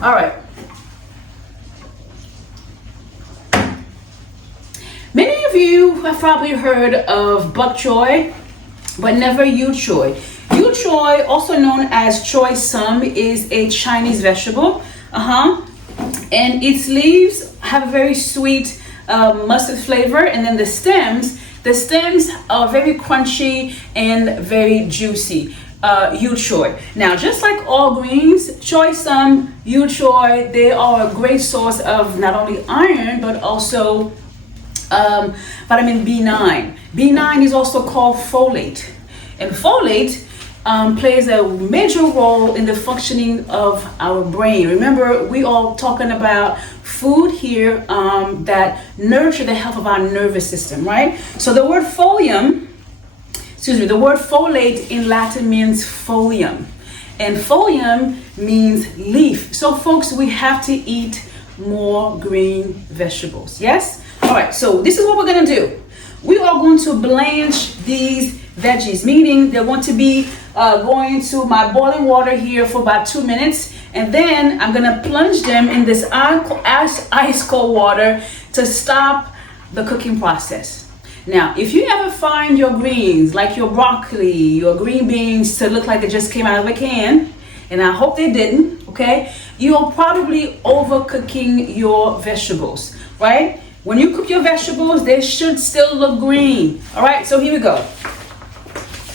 All right. Many of you have probably heard of bok choy, but never yu choy. Yu choy, also known as choy sum, is a Chinese vegetable. And its leaves have a very sweet mustard flavor, and then the stems are very crunchy and very juicy. Yu choy. Now, just like all greens, choy sum, yu choy, they are a great source of not only iron but also vitamin B9. B9 is also called folate, and folate plays a major role in the functioning of our brain. Remember, we are talking about food here that nurture the health of our nervous system, right? So the word folate in Latin means folium, and folium means leaf. So folks, we have to eat more green vegetables. Yes? All right, so this is what we're gonna do. We are going to blanch these veggies, meaning they're going to be going to my boiling water here for about 2 minutes, and then I'm gonna plunge them in this ice cold water to stop the cooking process. Now, if you ever find your greens, like your broccoli, your green beans, to look like they just came out of a can, and I hope they didn't, okay, you're probably overcooking your vegetables, right? When you cook your vegetables, they should still look green. All right, so here we go.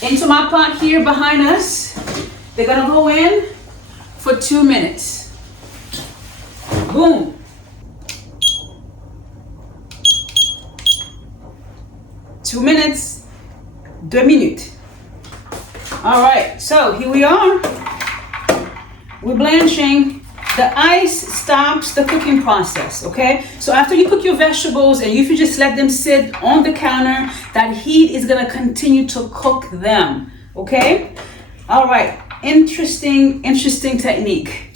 Into my pot here behind us, they're gonna go in for 2 minutes. Boom. 2 minutes, 2 minutes. All right, so here we are. We're blanching. The ice stops the cooking process, okay? So after you cook your vegetables and if you just let them sit on the counter, that heat is gonna continue to cook them, okay? All right, interesting technique.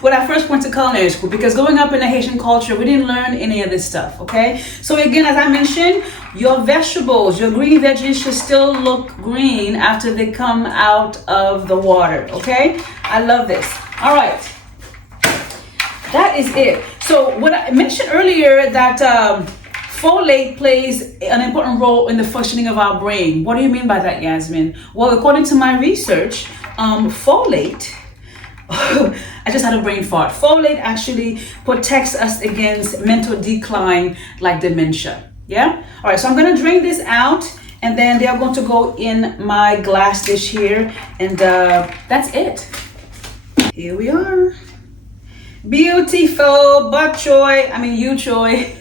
When I first went to culinary school, because growing up in the Haitian culture, we didn't learn any of this stuff, okay? So again, as I mentioned, your vegetables, your green veggies should still look green after they come out of the water, okay? I love this. All right, that is it. So what I mentioned earlier, that folate plays an important role in the functioning of our brain. What do you mean by that, Yasmin? Well, according to my research, folate, I just had a brain fart. Folate actually protects us against mental decline like dementia. Yeah? All right, so I'm gonna drain this out, and then they are going to go in my glass dish here, and that's it. Here we are. Beautiful bok choy, yu choy.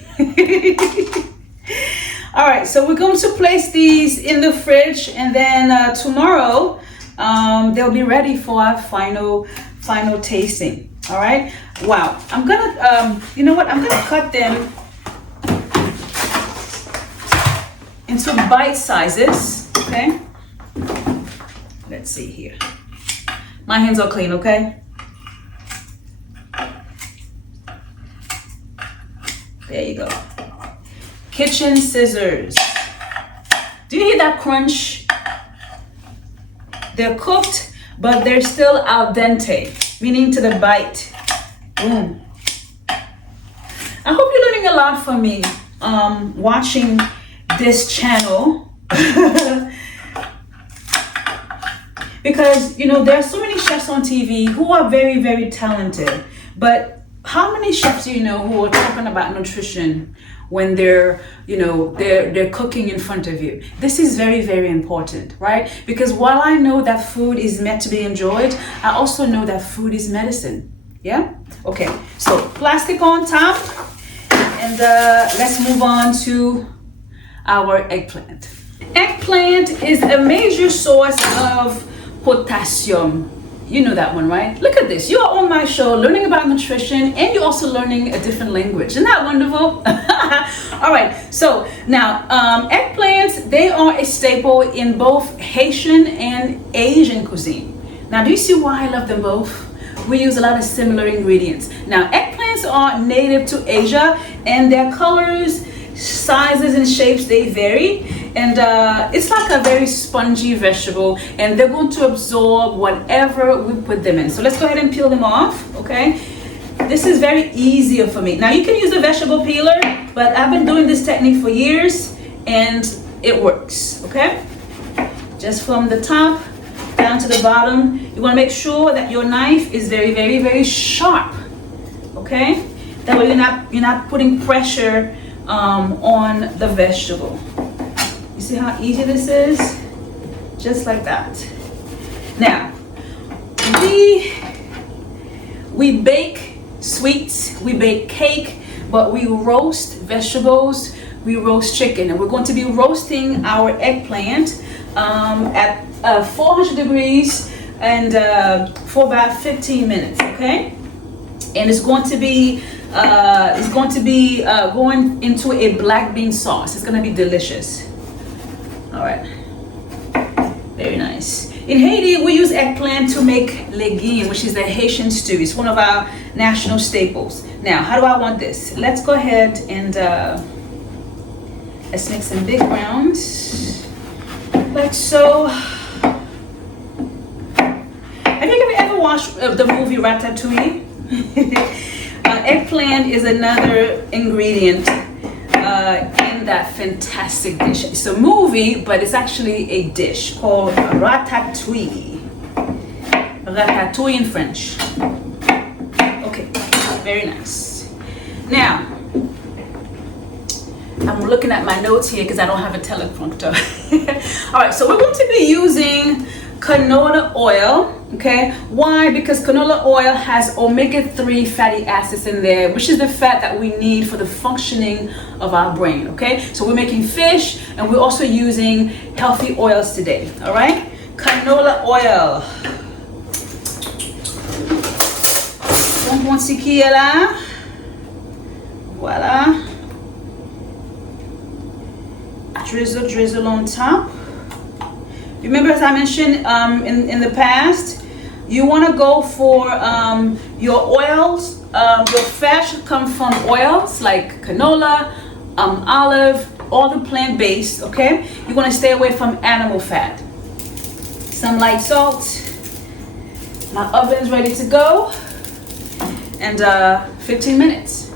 All right, so we're going to place these in the fridge, and then tomorrow they'll be ready for our final tasting. All right. Wow. I'm gonna, you know what? I'm gonna cut them into bite sizes. Okay. Let's see here. My hands are clean. Okay. There you go. Kitchen scissors. Do you hear that crunch? They're cooked, but they're still al dente, meaning to the bite. Boom. I hope you're learning a lot from me watching this channel. Because, there are so many chefs on TV who are very, very talented, but how many chefs do you know who are talking about nutrition when they're cooking in front of you? This is very, very important, right? Because while I know that food is meant to be enjoyed, I also know that food is medicine. Yeah? Okay, so plastic on top, and let's move on to our eggplant. Eggplant is a major source of potassium. You know that one, right? Look at this. You are on my show learning about nutrition, and you're also learning a different language. Isn't that wonderful? All right. So now, eggplants, they are a staple in both Haitian and Asian cuisine. Now, do you see why I love them both? We use a lot of similar ingredients. Now, eggplants are native to Asia, and their colors, sizes, and shapes, they vary. And it's like a very spongy vegetable, and they're going to absorb whatever we put them in. So let's go ahead and peel them off, okay? This is very easier for me. Now you can use a vegetable peeler, but I've been doing this technique for years and it works, okay? Just from the top down to the bottom. You want to make sure that your knife is very, very, very sharp, okay? That way you're not putting pressure on the vegetable. You see how easy this is? Just like that. Now, we bake sweets, we bake cake, but we roast vegetables, we roast chicken. And we're going to be roasting our eggplant at 400 degrees and for about 15 minutes, okay? And it's going to be going into a black bean sauce. It's going to be delicious. All right, very nice. In Haiti, we use eggplant to make legume, which is the Haitian stew. It's one of our national staples. Now, how do I want this? Let's go ahead and let's make some big rounds, like so. Have you ever watched the movie Ratatouille? Eggplant is another ingredient in that fantastic dish. It's a movie, but it's actually a dish called ratatouille. Ratatouille in French. Okay, very nice. Now, I'm looking at my notes here because I don't have a teleprompter. All right, so we're going to be using canola oil, okay? Why? Because canola oil has omega-3 fatty acids in there, which is the fat that we need for the functioning of our brain, okay? So we're making fish, and we're also using healthy oils today, all right? Canola oil. Un bon petit là. Voilà. Drizzle on top. Remember, as I mentioned in the past, you want to go for your oils. Your fat should come from oils like canola, olive, all the plant-based, okay? You want to stay away from animal fat. Some light salt. My oven's ready to go. And 15 minutes.